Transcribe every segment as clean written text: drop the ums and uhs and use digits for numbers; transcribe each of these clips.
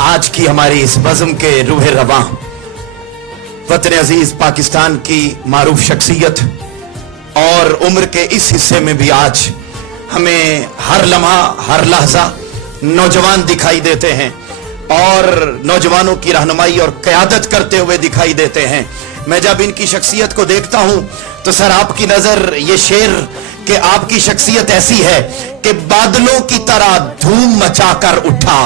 आज की हमारी इस बज़्म के रूह रवां वतन अजीज पाकिस्तान की मारूफ शख्सियत और उम्र के इस हिस्से में भी आज हमें हर लम्हा हर लहजा नौजवान दिखाई देते हैं और नौजवानों की रहनुमाई और क़यादत करते हुए दिखाई देते हैं। मैं जब इनकी शख्सियत को देखता हूं तो सर आपकी नजर ये शेर कि आपकी शख्सियत ऐसी है कि बादलों की तरह धूम मचाकर उठा।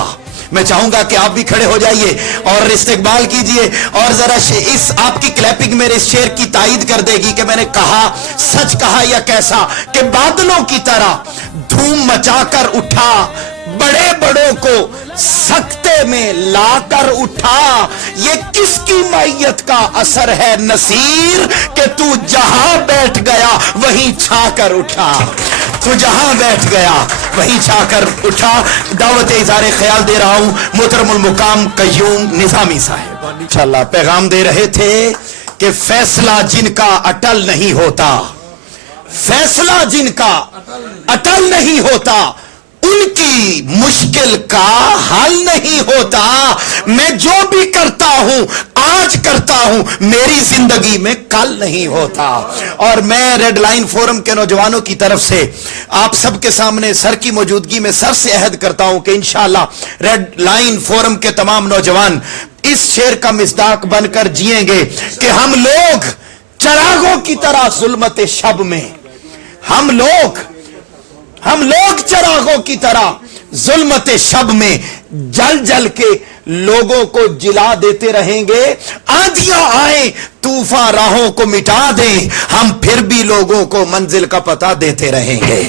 मैं चाहूंगा कि आप भी खड़े हो जाइए और इस्तकबाल कीजिए और जरा इस आपकी क्लैपिंग मेरे इस शेर की तायीद कर देगी कि मैंने कहा सच कहा या कैसा कि बादलों की तरह धूम मचाकर उठा, बड़े बड़ों को सख्ते में लाकर उठा। ये किसकी मैयत का असर है नसीर कि तू जहां बैठ गया वहीं छाकर उठा। तू जहां बैठ गया वहीं छाकर उठा। दावत इज़हार ख्याल दे रहा हूं मोहतरमुल मुकाम कय्यूम निजामी साहब इंशाअल्लाह पैगाम दे रहे थे कि फैसला जिनका अटल नहीं होता, फैसला जिनका अटल नहीं होता उनकी मुश्किल का हल नहीं होता। मैं जो भी करता हूं आज करता हूं, मेरी जिंदगी में कल नहीं होता। और मैं रेड लाइन फोरम के नौजवानों की तरफ से आप सबके सामने सर की मौजूदगी में सर से अहद करता हूं कि इंशाअल्लाह रेड लाइन फोरम के तमाम नौजवान इस शेर का मिस्दाक बनकर जिएंगे कि हम लोग चरागों की तरह जुल्मत शब में, हम लोग चरागों की तरह जुल्मत शब में जल जल के लोगों को जिला देते रहेंगे। आंधियां आए तूफान राहों को मिटा दें, हम फिर भी लोगों को मंजिल का पता देते रहेंगे।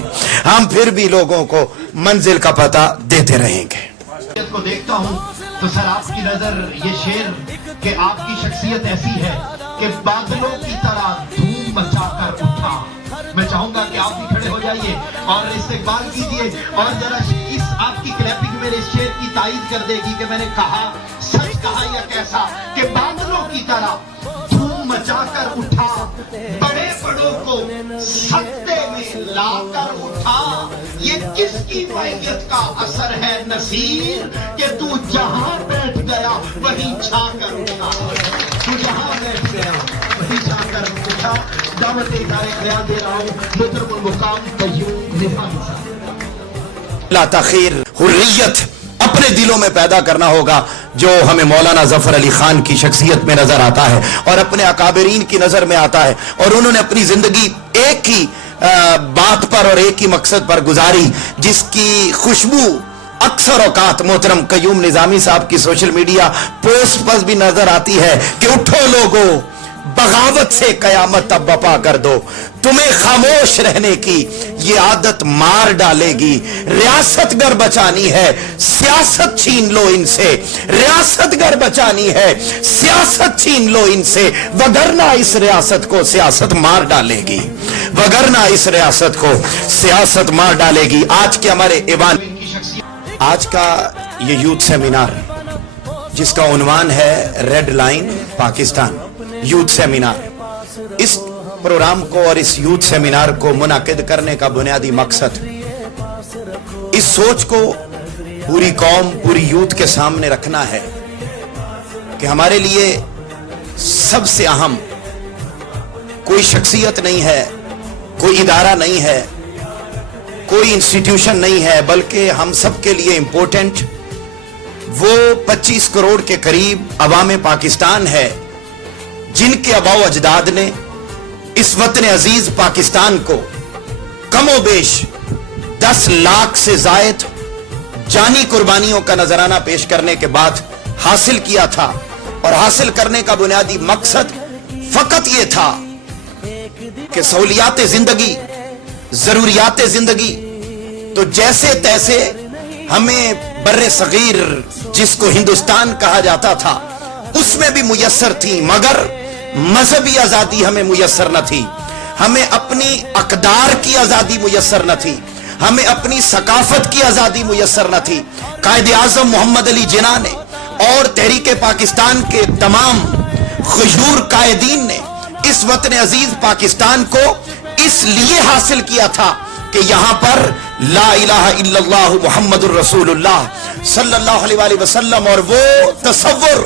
हम फिर भी लोगों को मंजिल का पता देते रहेंगे। को देखता हूं तो सर आपकी नजर ये शेर कि आपकी शख्सियत ऐसी है कि बादलों की तरह धूम मचाकर उठा। मैं चाहूंगा कि आप भी खड़े हो जाइए और इस्तकबाल कीजिए और जरा इस आपकी क्लैपिंग मेरे इस शेर की तायीद कर देगी कि मैंने कहा सच कहा या कैसा कि बादलों की तरह धूम मचाकर उठा, बड़े बड़ों को सख्ते में लाकर उठा। ये किसकी मैयत का असर है नसीर कि तू जहां बैठ गया वहीं छाकर उठा। तू जहां बैठ गया वहीं छाकर उठा। दावत इज़हार ख्याल दे रहा हूं मोहतरमुल मुकाम कय्यूम निजामी साहब। ला तखीर हुर्रियत अपने दिलों में पैदा करना होगा जो हमें मौलाना जफर अली खान की शख्सियत में नजर आता है और अपने अकाबरीन की नजर में आता है। और उन्होंने अपनी जिंदगी एक ही बात पर और एक ही मकसद पर गुजारी जिसकी खुशबू अक्सर औकात मोहतरम कय्यूम निजामी साहब की सोशल मीडिया पोस्ट पर भी नजर आती है कि उठो लोगो बगावत से कयामत तब बपा कर दो, तुम्हें खामोश रहने की ये आदत मार डालेगी। रियासत गर बचानी है सियासत छीन लो इनसे, रियासत गर बचानी है सियासत छीन लो इनसे, वगरना इस रियासत को सियासत मार डालेगी, वगरना इस रियासत को सियासत मार डालेगी। आज के हमारे ईवान, आज का ये यूथ सेमिनार जिसका उन्वान है red line Pakistan youth seminar, इस प्रोग्राम को और इस यूथ सेमिनार को मुनाकिद करने का बुनियादी मकसद इस सोच को पूरी कौम पूरी यूथ के सामने रखना है कि हमारे लिए सबसे अहम कोई शख्सियत नहीं है, कोई इदारा नहीं है, कोई इंस्टीट्यूशन नहीं है, बल्कि हम सब के लिए इंपॉर्टेंट वो 25 करोड़ के करीब अवाम पाकिस्तान है जिनके आबाओ अजदाद ने इस वतन अजीज पाकिस्तान को कमो बेश 10 लाख से जायद जानी कुर्बानियों का नजराना पेश करने के बाद हासिल किया था। और हासिल करने का बुनियादी मकसद फकत यह था कि सहूलियात जिंदगी, जरूरियात जिंदगी तो जैसे तैसे हमें बर्रे सगीर जिसको हिंदुस्तान कहा जाता था उसमें भी मुयस्सर थी, मगर मजहबी आजादी हमें मुयस्सर न थी, हमें अपनी अकदार की आजादी मुयस्सर न थी, हमें अपनी सकाफत की आजादी मुयस्सर न थी। कायदे आजम मोहम्मद अली जिन्ना ने और तहरीक पाकिस्तान के तमाम खुशूर कायदीन ने इस वतन अजीज पाकिस्तान को इसलिए हासिल किया था कि यहां पर ला इलाहा इल्लल्लाह मुहम्मदुर रसूलुल्लाह सल्लल्लाहु अलैहि वसल्लम और वो तसव्वुर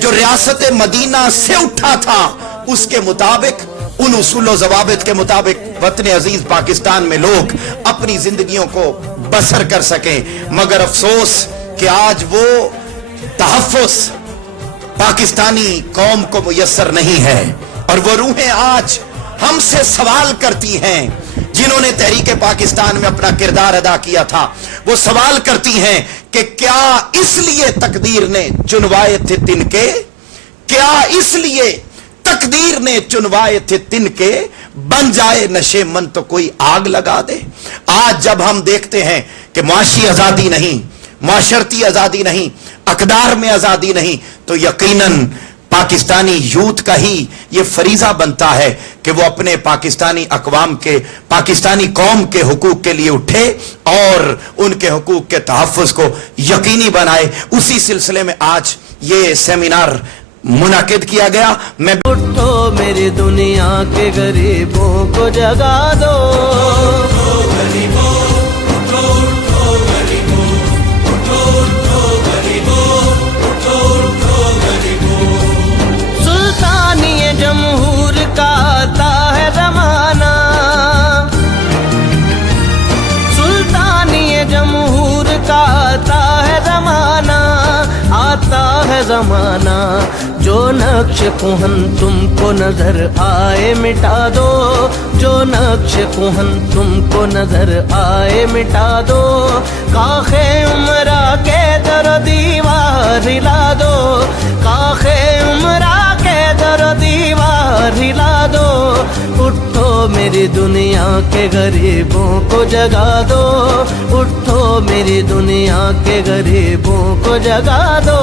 जो रियासत मदीना से उठा था, उसके मुताबिक, उन उसूल व ज़वाबित के मुताबिक वतन अजीज पाकिस्तान में लोग अपनी जिंदगियों को बसर कर सकें। मगर अफसोस कि आज वो तहफ़्फ़ुज़ पाकिस्तानी कौम को मुयस्सर नहीं है। और वो रूहें आज हमसे सवाल करती हैं, जिन्होंने तहरीक पाकिस्तान में अपना किरदार अदा किया था, वो सवाल करती हैं कि क्या इसलिए तकदीर ने चुनवाए थे तिनके, क्या इसलिए तकदीर ने चुनवाए थे तिनके, बन जाए नशे मन तो कोई आग लगा दे। आज जब हम देखते हैं कि माशी आजादी नहीं, माशरती आजादी नहीं, अकदार में आजादी नहीं, तो यकीनन पाकिस्तानी यूथ का ही ये फरीजा बनता है कि वो अपने पाकिस्तानी अकवाम के, पाकिस्तानी कौम के हुकूक के लिए उठे और उनके हुकूक के तहफ़्फ़ुज़ को यकीनी बनाए। उसी सिलसिले में आज ये सेमिनार मुनाकिद किया गया। मैं उठो मेरी दुनिया के गरीबों को जगा दो, सुल्तानी जमहूर का आता है जमाना, सुल्तानी जमहूर का आता है जमाना, आता है जमाना। जो नक्श कुहन तुमको नजर आए मिटा दो, जो नक्श कुहन तुमको नजर आए मिटा दो, काखे उमरा के दर दीवार हिला दो, काखे उमरा के दर दीवार हिला दो। उठो मेरी दुनिया के गरीबों को जगा दो, उठो मेरी दुनिया के गरीबों को जगा दो।